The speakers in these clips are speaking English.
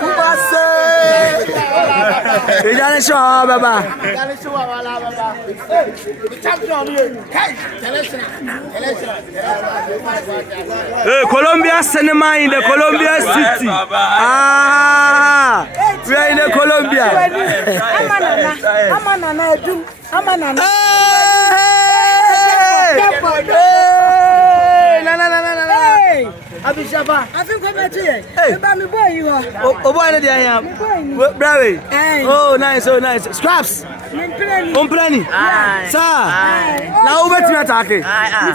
Kumasi. Ijani show baba. Ijani show baba. The champion here. Hey, Colombia cinema in the Colombia city. Ah, we are in the Colombia. Amanana. Abishaba. I think I'm at you. Hey, me boy, you are. Oh, boy, I am. Bravo. Oh, nice, oh, nice. Scraps. Umplani. Sir. Now, over to attack. You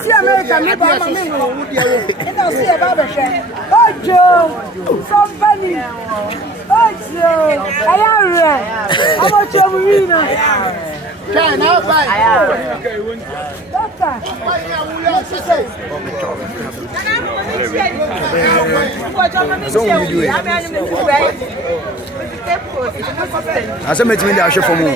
see America, me by my name. And I'll see a barbershop. Oh, Joe. So funny. Oh, Joe. I am right. How much are we in? Can I buy? Doctor. So what you doing? I said, "Meet me in the for more."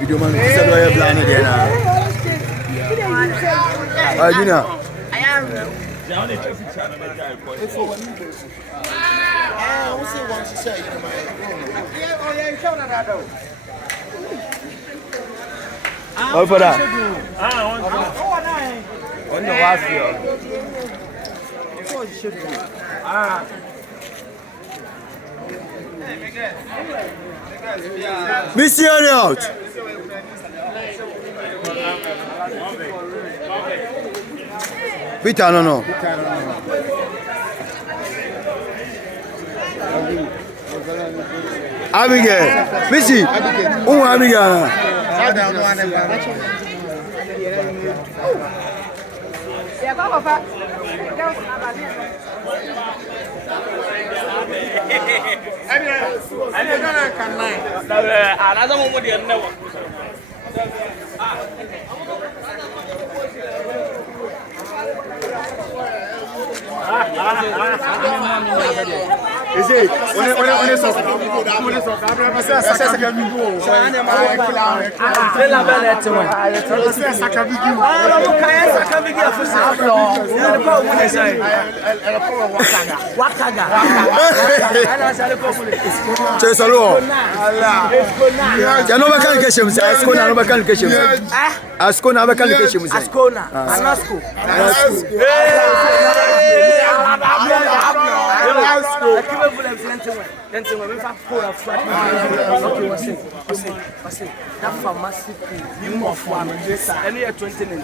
Video man, this is why you're blind again now. Junior. I am. Oh, for that. On the last year. Mission out. Vita no. Abigail, Missy, Abigail. Is it? When it's off, that pharmacy you more for me any 2019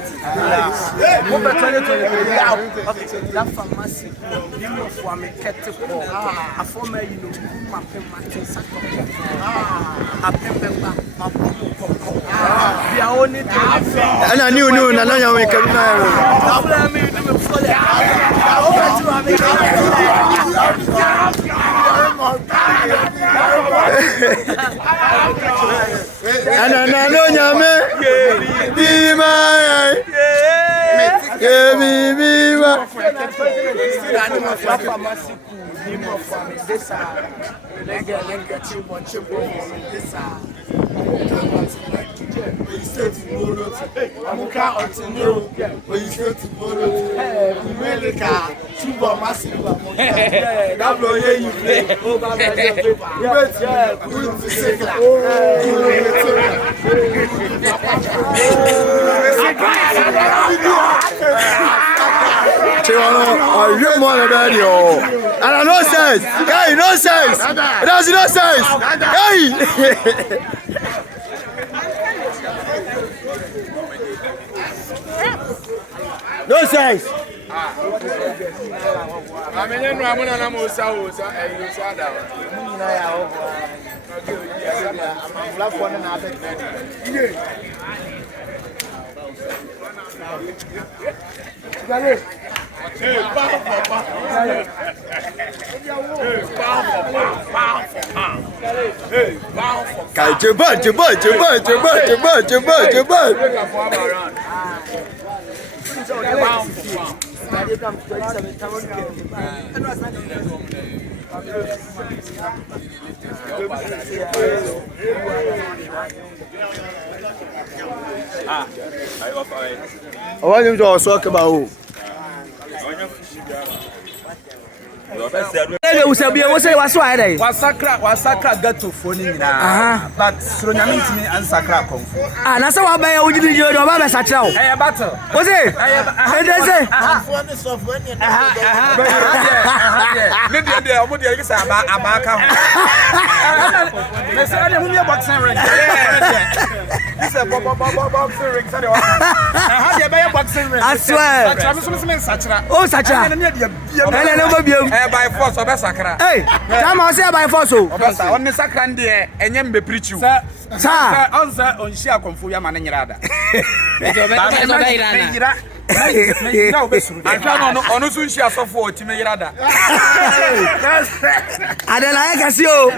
over 2020 that pharmacy you more for me kettle a former you know my pen we are only and I knew no na we can and no Nyame be I more about you. And no sense. Hey, no sense. That's no sense. Hey. No sense. I want him to talk about wasakra gato foni nyina but Suro Nyame ntimi ansakra konfo na se wa ba ya wudi di do ba be sakyra o battle o se say phone software ni me de omo de gisa abaka ho me say ade hu me boxing ring this is boxing ring say de wa ha de be boxing ring I swear sakyra me sakyra o sakyra na de ele no bobiam by force obesakra hey tama o say by force o obesa on sakra de enyem be preach you sa onza onhia akonfo ya ma na nyirada ono so nhia sofo o ti me yirada adela ya kasi o